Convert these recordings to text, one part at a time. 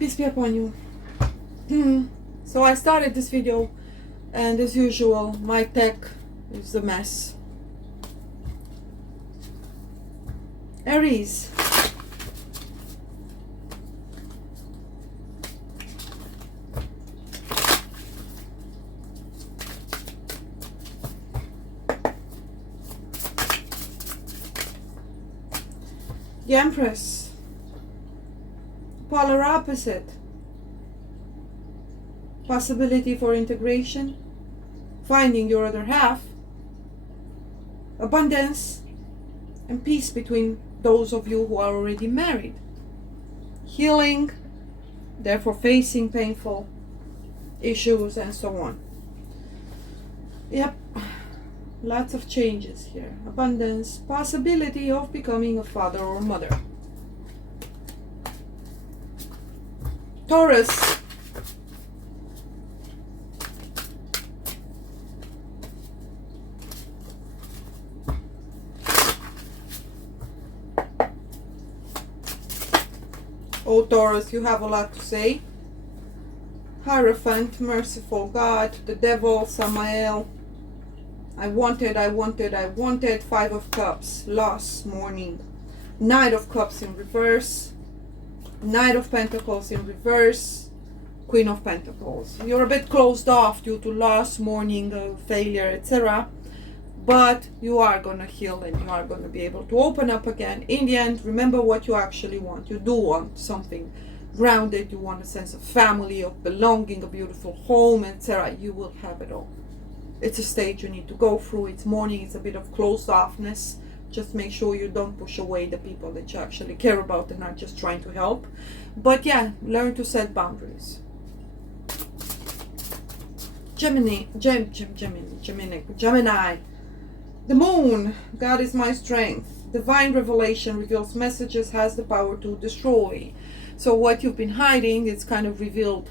Peace be upon you. So I started this video, and as usual, my tech is a mess. Aries. The Empress. Polar opposite. Possibility for integration, finding your other half, abundance, and peace between those of you who are already married. Healing, therefore facing painful issues and so on. Yep, lots of changes here. Abundance, possibility of becoming a father or mother. Taurus. Oh, Taurus, you have a lot to say. Hierophant, merciful God, the devil, Samael. I wanted. 5 of Cups, loss, mourning. Knight of Cups in reverse. Knight of Pentacles in reverse. Queen of Pentacles. You're a bit closed off due to loss, mourning, failure, etc. But you are going to heal and you are going to be able to open up again. In the end, remember what you actually want. You do want something grounded. You want a sense of family, of belonging, a beautiful home, etc. You will have it all. It's a stage you need to go through. It's mourning. It's a bit of closed offness. Just make sure you don't push away the people that you actually care about and are just trying to help. But yeah, learn to set boundaries. Gemini. The moon, God is my strength. Divine revelation reveals messages, has the power to destroy. So what you've been hiding, it's kind of revealed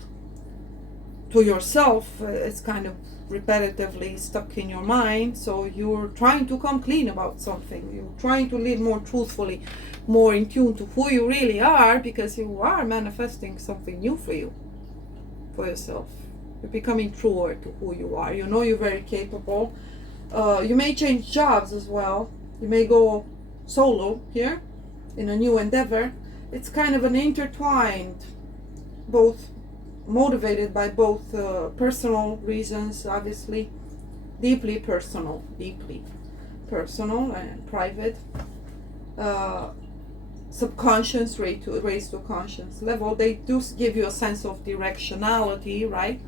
to yourself. It's kind of repetitively stuck in your mind. So you're trying to come clean about something. You're trying to live more truthfully, more in tune to who you really are, because you are manifesting something new for you, for yourself. You're becoming truer to who you are. You know you're very capable. You may change jobs as well. You may go solo here in a new endeavor. It's kind of an intertwined, both motivated by both personal reasons, obviously, deeply personal and private, subconscious raised to a conscious level. They do give you a sense of directionality, right?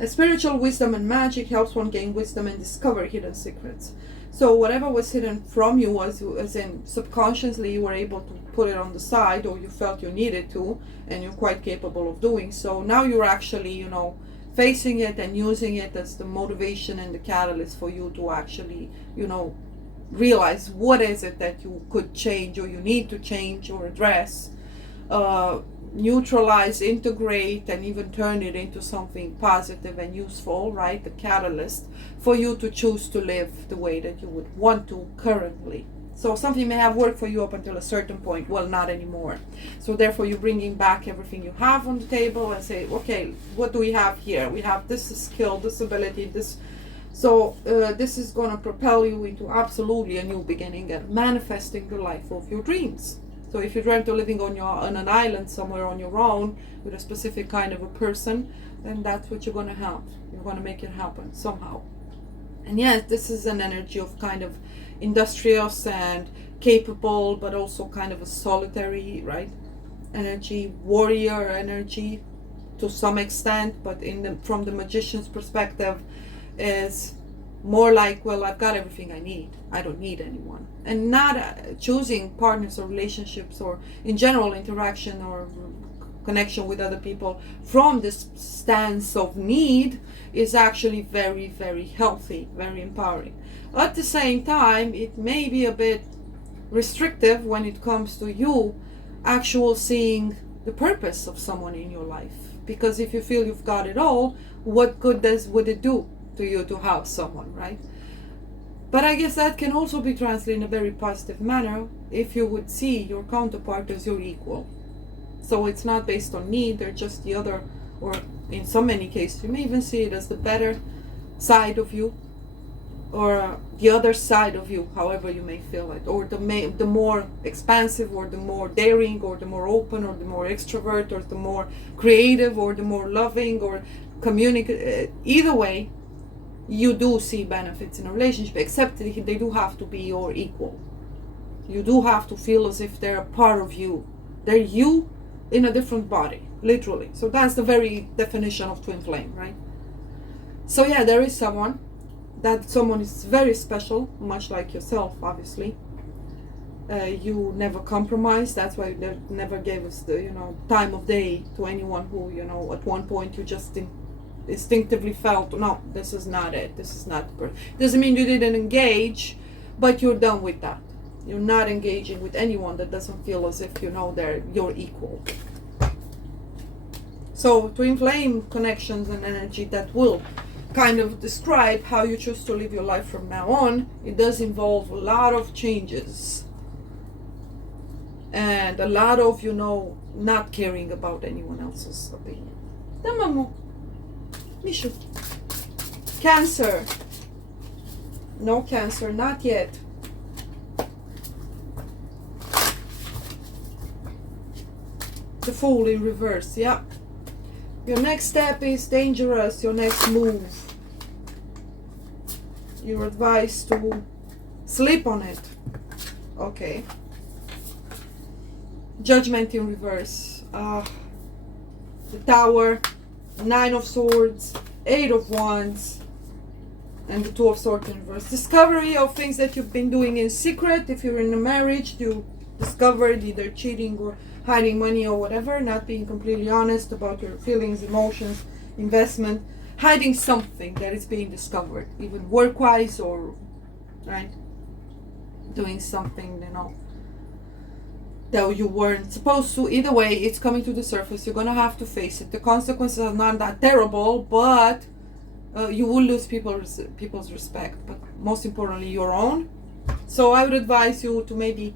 A spiritual wisdom and magic helps one gain wisdom and discover hidden secrets. So whatever was hidden from you, as in subconsciously you were able to put it on the side, or you felt you needed to, and you're quite capable of doing so. Now you're actually, facing it and using it as the motivation and the catalyst for you to actually, realize what is it that you could change, or you need to change or address. Neutralize, integrate, and even turn it into something positive and useful, right? The catalyst for you to choose to live the way that you would want to currently. So something may have worked for you up until a certain point, well, not anymore. So therefore you're bringing back everything you have on the table and say, okay, what do we have here? We have this skill, this ability, this. So this is going to propel you into absolutely a new beginning and manifesting the life of your dreams. So if you dreamt of living on an island somewhere on your own with a specific kind of a person, then that's what you're going to have. You're going to make it happen somehow. And yes, this is an energy of kind of industrious and capable, but also kind of a solitary, right? Energy, warrior energy to some extent, but from the magician's perspective is more like, well, I've got everything I need. I don't need anyone. And not choosing partners or relationships or in general interaction or connection with other people from this stance of need is actually very, very healthy, very empowering. At the same time, it may be a bit restrictive when it comes to you actual seeing the purpose of someone in your life. Because if you feel you've got it all, what good would it do to you to have someone, right? But I guess that can also be translated in a very positive manner if you would see your counterpart as your equal. So it's not based on need, they're just the other, or in so many cases, you may even see it as the better side of you, or the other side of you, however you may feel it, or the more expansive, or the more daring, or the more open, or the more extrovert, or the more creative, or the more loving, or communicate. Either way, you do see benefits in a relationship, except they do have to be your equal. You do have to feel as if they're a part of you. They're you in a different body, literally. So that's the very definition of twin flame, right? So yeah, there is someone is very special, much like yourself, obviously. You never compromise. That's why you never gave us the time of day to anyone who at one point you just instinctively felt, no, this is not it. This is not the person. Doesn't mean you didn't engage, but you're done with that. You're not engaging with anyone that doesn't feel as if they're your equal. So twin flame connections and energy that will kind of describe how you choose to live your life from now on. It does involve a lot of changes and a lot of not caring about anyone else's opinion. Tamamu Mishu. Cancer. No Cancer, not yet. The Fool in reverse, yeah. Your next step is dangerous, your next move. You're advised to sleep on it. Okay. Judgment in reverse. The Tower, 9 of Swords, 8 of Wands, and the 2 of Swords in reverse. Discovery of things that you've been doing in secret. If you're in a marriage, you discovered either cheating or hiding money or whatever, not being completely honest about your feelings, emotions, investment, hiding something that is being discovered, even work-wise, or right, doing something that you weren't supposed to. Either way, it's coming to the surface. You're gonna have to face it. The consequences are not that terrible, but you will lose people's respect, but most importantly your own. So I would advise you to maybe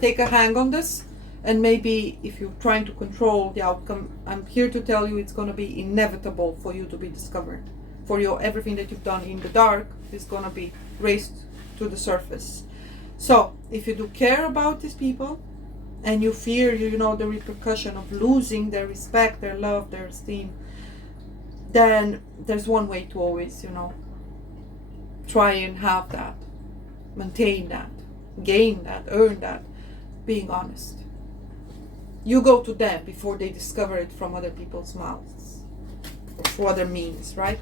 take a hang on this. And maybe if you're trying to control the outcome, I'm here to tell you it's going to be inevitable for you to be discovered. For everything that you've done in the dark is going to be raised to the surface. So if you do care about these people and you fear, the repercussion of losing their respect, their love, their esteem, then there's one way to always, try and have that, maintain that, gain that, earn that, being honest. You go to them before they discover it from other people's mouths or for other means, right?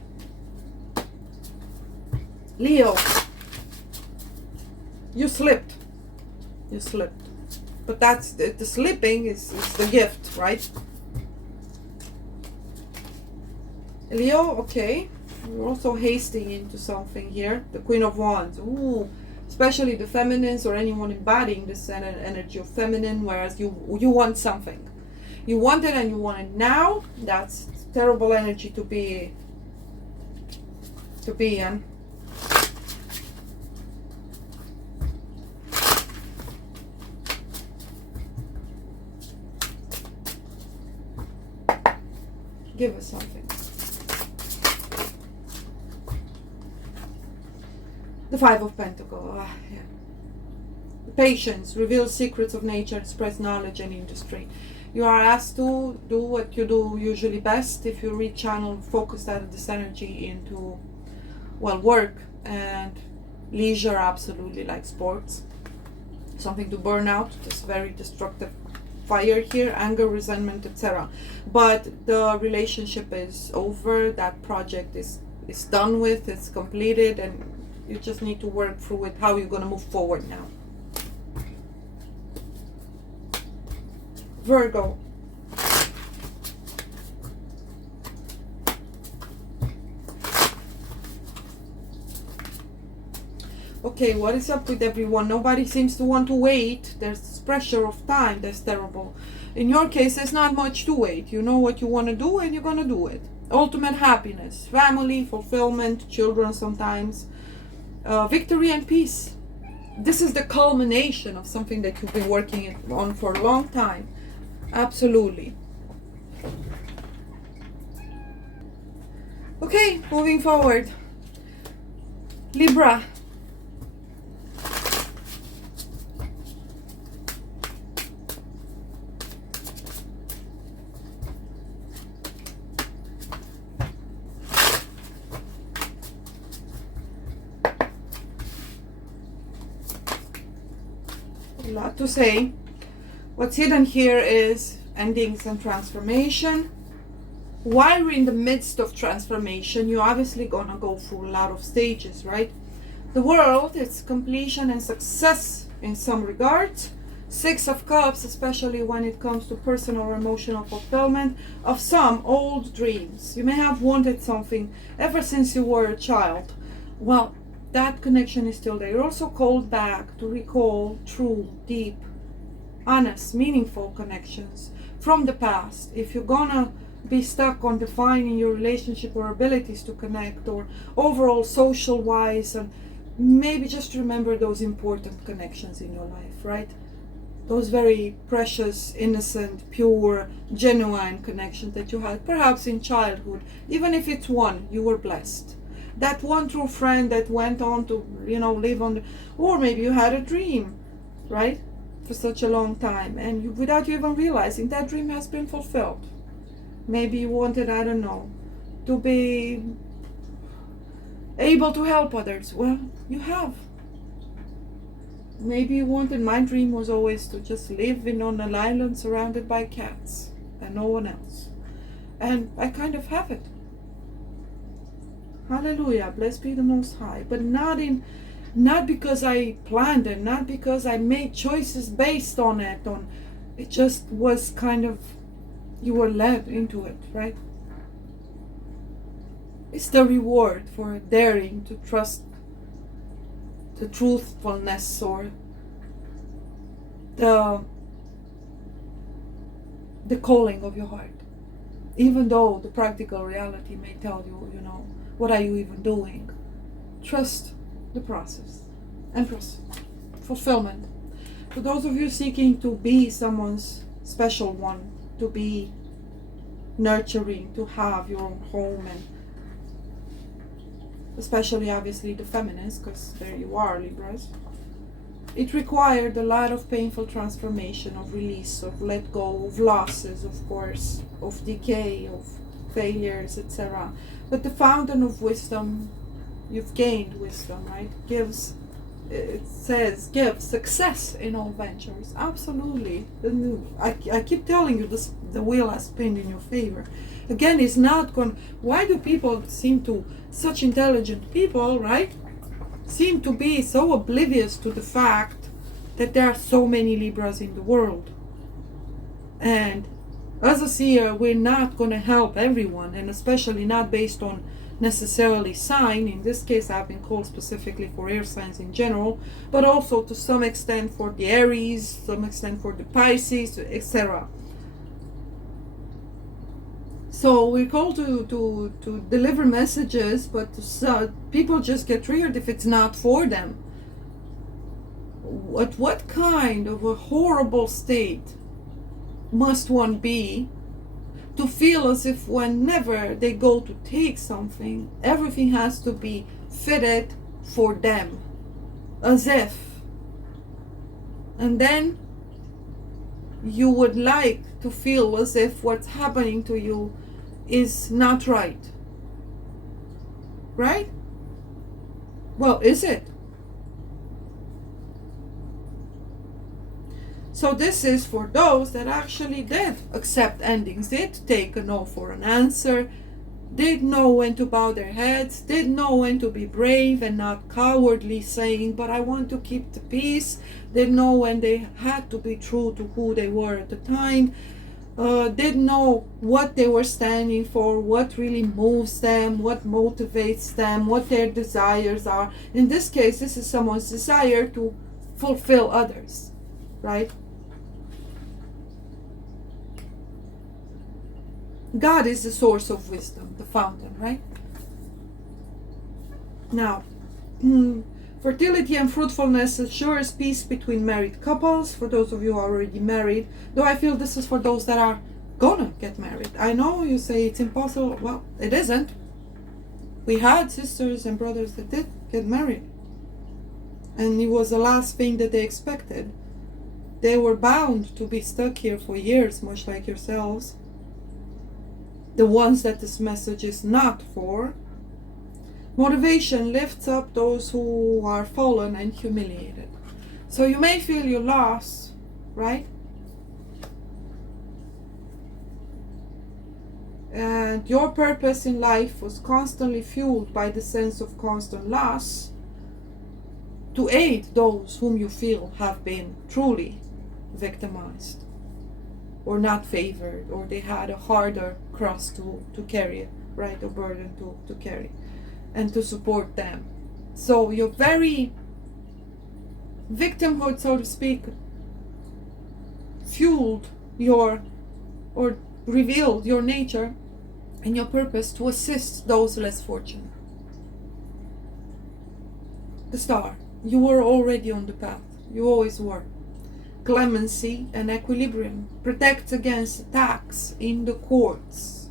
Leo, you slipped. But that's the slipping is the gift, right? Leo, okay. You're also hasting into something here. The Queen of Wands. Ooh. Especially the feminines or anyone embodying this energy of feminine, whereas you want something. You want it and you want it now. That's terrible energy to be in. Give us something. The 5 of Pentacles. Yeah. Patience, reveal secrets of nature, express knowledge and industry. You are asked to do what you do usually best. If you rechannel, focus this energy into, work and leisure, absolutely, like sports. Something to burn out, this very destructive fire here, anger, resentment, etc. But the relationship is over, that project is done with, it's completed, and you just need to work through it, how you're going to move forward now. Virgo. Okay, what is up with everyone? Nobody seems to want to wait. There's this pressure of time that's terrible. In your case, there's not much to wait. You know what you want to do and you're going to do it. Ultimate happiness, family, fulfillment, children sometimes. Victory and peace. This is the culmination of something that you've been working on for a long time. Absolutely. Okay, moving forward. Libra. A lot to say. What's hidden here is endings and transformation. While we're in the midst of transformation, you're obviously gonna go through a lot of stages, right? The world, it's completion and success in some regards. Six of Cups, especially when it comes to personal or emotional fulfillment of some old dreams. You may have wanted something ever since you were a child. Well, that connection is still there. You're also called back to recall true, deep, honest, meaningful connections from the past. If you're gonna be stuck on defining your relationship or abilities to connect, or overall social wise, and maybe just remember those important connections in your life, right? Those very precious, innocent, pure, genuine connections that you had perhaps in childhood. Even if it's one, you were blessed. That one true friend that went on to, live on, or maybe you had a dream, right? For such a long time, and without you even realizing, that dream has been fulfilled. Maybe you wanted, I don't know, to be able to help others. Well, you have. Maybe you wanted, my dream was always to just live on an island surrounded by cats and no one else. And I kind of have it. HalleluYah, blessed be the Most High. But not because I planned it, not because I made choices based on it. It just was kind of, you were led into it, right? It's the reward for daring to trust the truthfulness or the calling of your heart. Even though the practical reality may tell you, what are you even doing? Trust the process and trust fulfillment. For those of you seeking to be someone's special one, to be nurturing, to have your own home, and especially obviously the feminists, because there you are, Libras. It required a lot of painful transformation, of release, of let go, of losses, of course, of decay, of failures, etc. But the fountain of wisdom, you've gained wisdom, right? It says, give success in all ventures. Absolutely. I keep telling you, the wheel has spun in your favor. Again, it's not going. Why do people such intelligent people, right, seem to be so oblivious to the fact that there are so many Libras in the world? And as a seer, we're not going to help everyone, and especially not based on necessarily sign. In this case, I've been called specifically for air signs in general, but also to some extent for the Aries, some extent for the Pisces, etc. So we're called to deliver messages, but people just get triggered if it's not for them. What kind of a horrible state must one be to feel as if whenever they go to take something, everything has to be fitted for them, as if. And then you would like to feel as if what's happening to you is not right. Right? Well, is it? So this is for those that actually did accept endings, did take a no for an answer, did know when to bow their heads, did know when to be brave and not cowardly saying, but I want to keep the peace, did know when they had to be true to who they were at the time, did know what they were standing for, what really moves them, what motivates them, what their desires are. In this case, this is someone's desire to fulfill others, right? God is the source of wisdom, the fountain, right? Now, Fertility and fruitfulness assures peace between married couples, for those of you who are already married, though I feel this is for those that are gonna get married. I know you say it's impossible. Well, it isn't. We had sisters and brothers that did get married, and it was the last thing that they expected. They were bound to be stuck here for years, much like yourselves. The ones that this message is not for. Motivation lifts up those who are fallen and humiliated. So you may feel your loss, right? And your purpose in life was constantly fueled by the sense of constant loss to aid those whom you feel have been truly victimized or not favored, or they had a harder cross to carry, right? A burden to carry, and to support them. So your very victimhood, so to speak, fueled your, or revealed your nature and your purpose to assist those less fortunate. The star, you were already on the path. You always were. Clemency and equilibrium protects against attacks in the courts.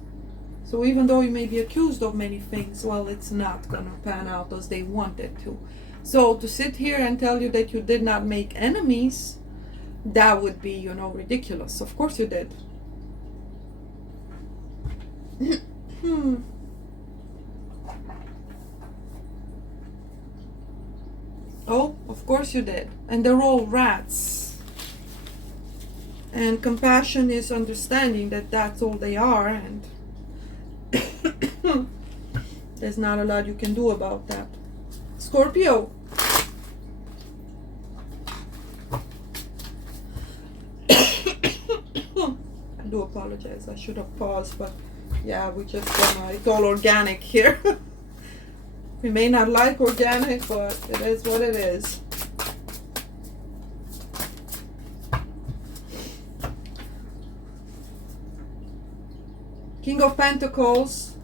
So even though you may be accused of many things, well, it's not going to pan out as they wanted to. So to sit here and tell you that you did not make enemies, that would be, ridiculous. Of course you did. Oh, of course you did. And they're all rats. And compassion is understanding that that's all they are, and there's not a lot you can do about that. Scorpio. I do apologize. I should have paused, but yeah, we just it's all organic here. We may not like organic, but it is what it is. King of Pentacles.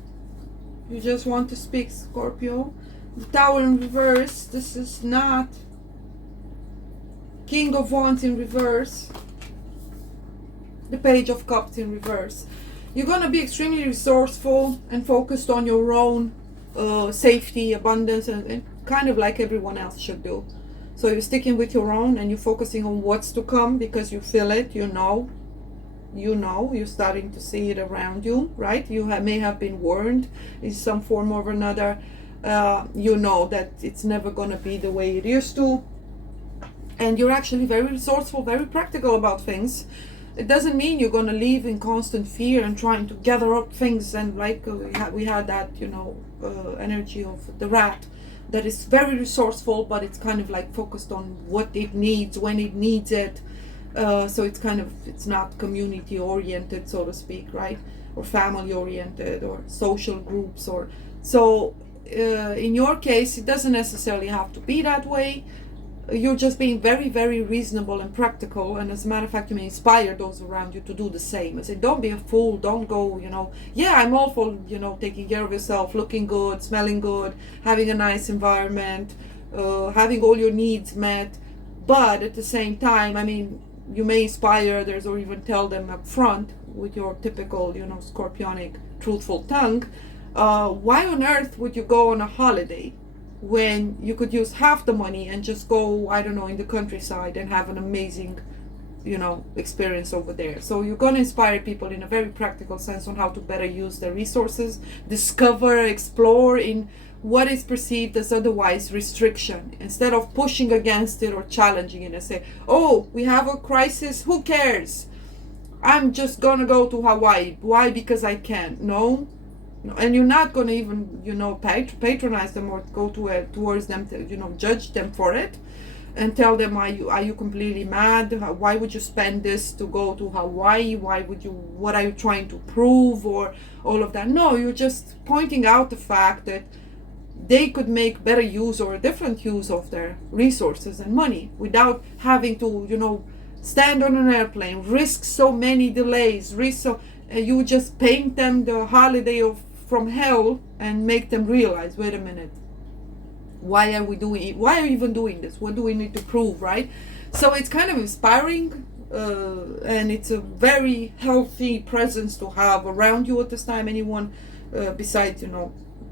You just want to speak, Scorpio. The Tower in reverse. This is not. King of Wands in reverse. The Page of Cups in reverse. You're going to be extremely resourceful and focused on your own safety, abundance, and kind of like everyone else should do. So you're sticking with your own and you're focusing on what's to come because you feel it, you're starting to see it around you, right? You may have been warned in some form or another. You know that it's never going to be the way it used to. And you're actually very resourceful, very practical about things. It doesn't mean you're going to live in constant fear and trying to gather up things, and like we had that, energy of the rat that is very resourceful, but it's kind of like focused on what it needs, when it needs it. So it's not community oriented, so to speak, right? Or family oriented, or social groups, or so. In your case, it doesn't necessarily have to be that way. You're just being very, very reasonable and practical, and as a matter of fact, you may inspire those around you to do the same. I say, don't be a fool, don't go, yeah, I'm all for, taking care of yourself, looking good, smelling good, having a nice environment, having all your needs met, but at the same time, you may inspire others or even tell them up front with your typical, scorpionic, truthful tongue, why on earth would you go on a holiday when you could use half the money and just go, I don't know, in the countryside and have an amazing, experience over there. So you're going to inspire people in a very practical sense on how to better use their resources, discover, explore in what is perceived as otherwise restriction, instead of pushing against it or challenging it and say, oh, we have a crisis, who cares? I'm just going to go to Hawaii. Why? Because I can. No. And you're not going to even, patronize them or go towards them to, judge them for it and tell them, are you completely mad? Why would you spend this to go to Hawaii? What are you trying to prove, or all of that? No, you're just pointing out the fact that they could make better use or a different use of their resources and money without having to, stand on an airplane, risk so many delays, you just paint them the holiday from hell and make them realize, wait a minute, Why are you even doing this? What do we need to prove, right? So it's kind of inspiring, and it's a very healthy presence to have around you at this time. Anyone besides,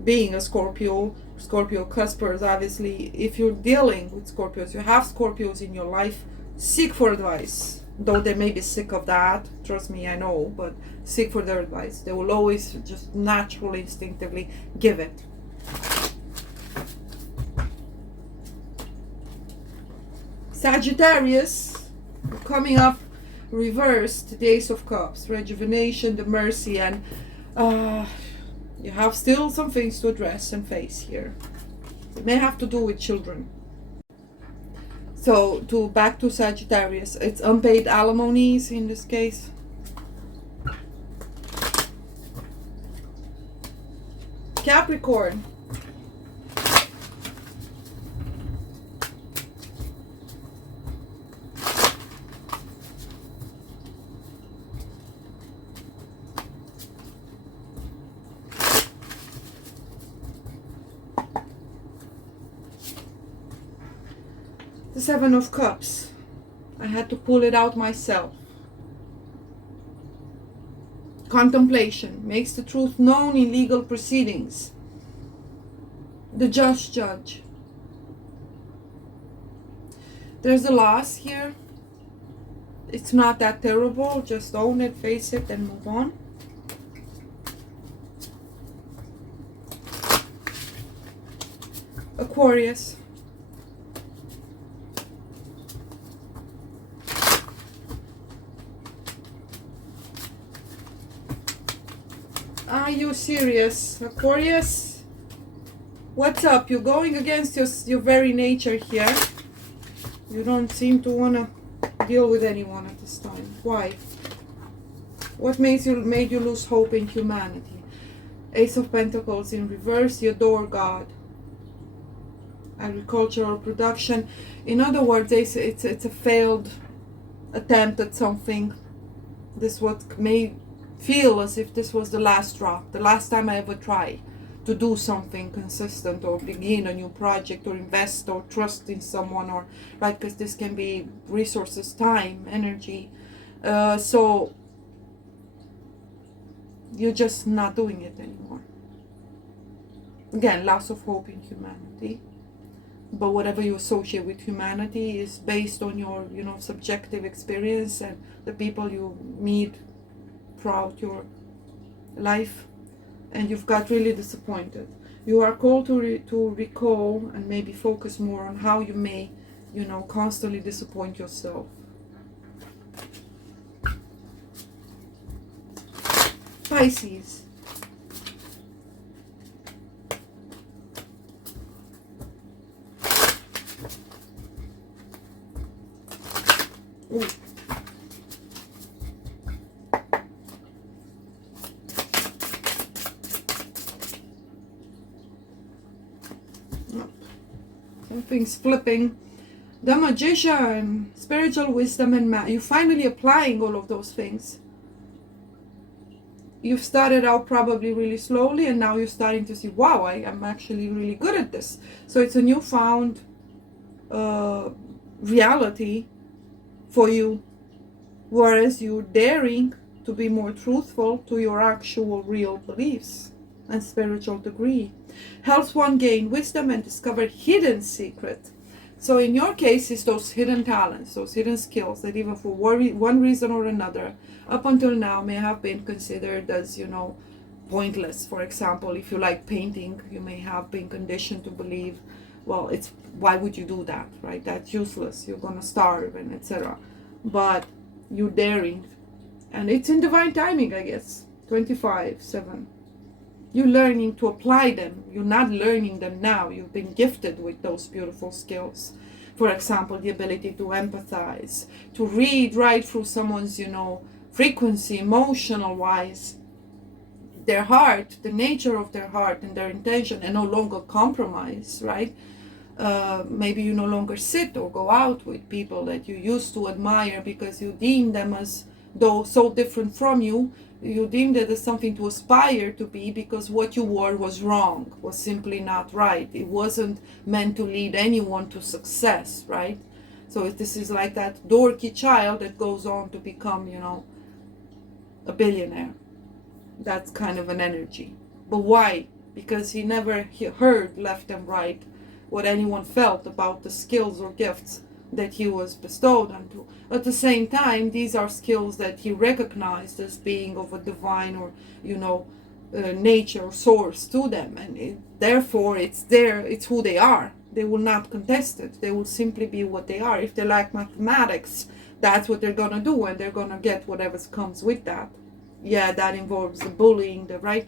being a Scorpio cuspers, obviously, if you're dealing with Scorpios, you have Scorpios in your life, seek for advice. Though they may be sick of that, trust me, I know, but seek for their advice. They will always just naturally, instinctively give it. Sagittarius, coming up reversed, the Ace of Cups, rejuvenation, the mercy, and you have still some things to address and face here. It may have to do with children. So, back to Sagittarius, it's unpaid alimonies in this case. Capricorn. The Seven of Cups. I had to pull it out myself. Contemplation makes the truth known in legal proceedings. The just judge. There's a loss here. It's not that terrible. Just own it, face it, and move on. Aquarius. Are you serious, Aquarius? What's up? You're going against your very nature here. You don't seem to want to deal with anyone at this time. Why? What made you lose hope in humanity? Ace of Pentacles in reverse. You adore God. Agricultural production. In other words, it's a failed attempt at something. This what may feel as if this was the last straw, the last time I ever try to do something consistent or begin a new project or invest or trust in someone, or right, because this can be resources, time, energy. So you're just not doing it anymore. Again, loss of hope in humanity. But whatever you associate with humanity is based on your, subjective experience and the people you meet throughout your life, and you've got really disappointed. You are called to recall and maybe focus more on how you may, constantly disappoint yourself. Pisces. Ooh. Something's flipping. The Magician, spiritual wisdom and math. You're finally applying all of those things. You've started out probably really slowly, and now you're starting to see, wow, I'm actually really good at this. So it's a newfound reality for you, whereas you're daring to be more truthful to your actual real beliefs and spiritual degree. Helps one gain wisdom and discover hidden secret. So in your case, it's those hidden talents, those hidden skills that even for one reason or another, up until now may have been considered as, pointless. For example, if you like painting, you may have been conditioned to believe, well, why would you do that, right? That's useless. You're going to starve and etc. But you're daring. And it's in divine timing, I guess. 25/7. You're learning to apply them. You're not learning them now. You've been gifted with those beautiful skills. For example, the ability to empathize, to read right through someone's, frequency, emotional wise, their heart, the nature of their heart and their intention, and no longer compromise, right? Maybe you no longer sit or go out with people that you used to admire because you deem them as though so different from you, You deemed it as something to aspire to be because what you were was wrong, was simply not right. It wasn't meant to lead anyone to success, right? So if this is like that dorky child that goes on to become, a billionaire. That's kind of an energy. But why? Because he never heard left and right what anyone felt about the skills or gifts that he was bestowed unto. At the same time, these are skills that he recognized as being of a divine or, nature or source to them. And therefore, it's there, it's who they are. They will not contest it. They will simply be what they are. If they like mathematics, that's what they're going to do, and they're going to get whatever comes with that. Yeah, that involves the bullying, right?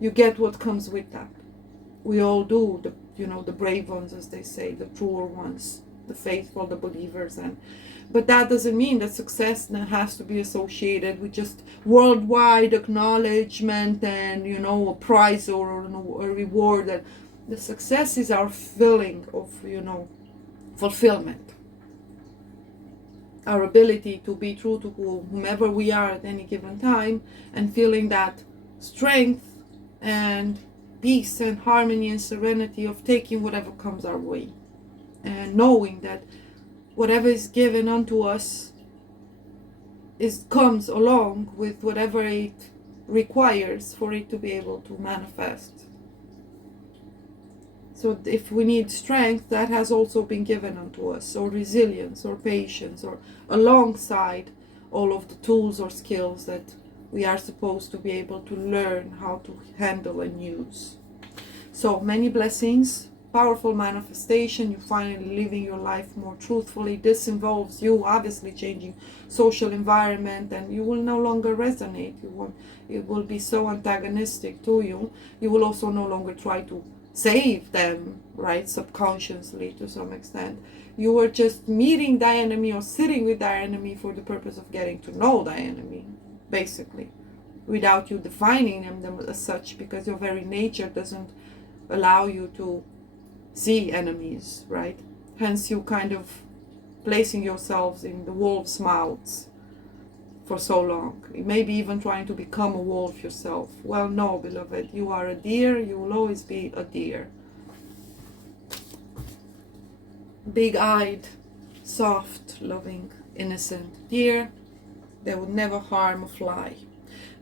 You get what comes with that. We all do, the brave ones, as they say, the truer ones, the faithful, the believers. But that doesn't mean that success has to be associated with just worldwide acknowledgement and, a prize or a reward. And the success is our feeling of, fulfillment. Our ability to be true to whomever we are at any given time, and feeling that strength and peace and harmony and serenity of taking whatever comes our way, and knowing that whatever is given unto us comes along with whatever it requires for it to be able to manifest. So if we need strength, that has also been given unto us, or resilience, or patience, or alongside all of the tools or skills that we are supposed to be able to learn how to handle and use. So many blessings, powerful manifestation, you finally living your life more truthfully. This involves you obviously changing social environment, and you will no longer resonate. It will be so antagonistic to you. You will also no longer try to save them, right, subconsciously to some extent. You are just meeting the enemy or sitting with the enemy for the purpose of getting to know the enemy, basically, without you defining them as such, because your very nature doesn't allow you to see enemies, right? Hence you kind of placing yourselves in the wolves' mouths for so long, maybe even trying to become a wolf yourself. Well, no, beloved, you are a deer, you will always be a deer. Big-eyed, soft, loving, innocent deer that would never harm a fly.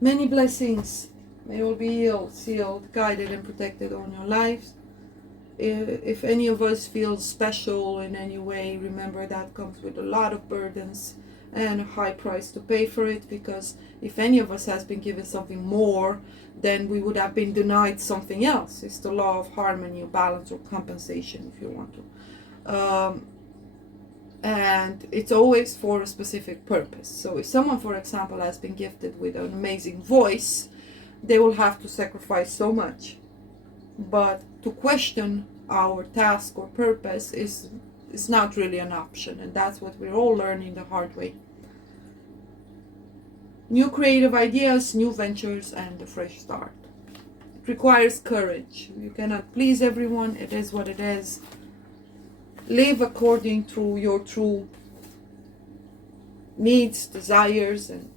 Many blessings. May all be healed, sealed, guided, and protected on your lives. If any of us feels special in any way, remember that comes with a lot of burdens and a high price to pay for it, because if any of us has been given something more, then we would have been denied something else. It's the law of harmony or balance or compensation, if you want to. And it's always for a specific purpose. So if someone, for example, has been gifted with an amazing voice, they will have to sacrifice so much. But to question our task or purpose is not really an option, and that's what we're all learning the hard way. New creative ideas, new ventures, and a fresh start. It requires courage. You cannot please everyone. It is what it is. Live according to your true needs, desires, and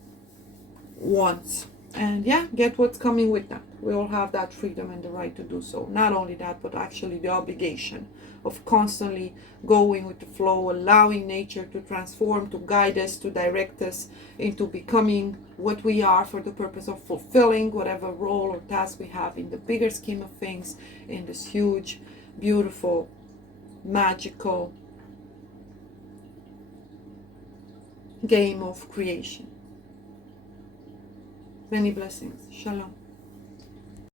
wants. And get what's coming with that. We all have that freedom and the right to do so. Not only that, but actually the obligation of constantly going with the flow, allowing nature to transform, to guide us, to direct us into becoming what we are for the purpose of fulfilling whatever role or task we have in the bigger scheme of things, in this huge, beautiful, magical game of creation. Many blessings. Shalom.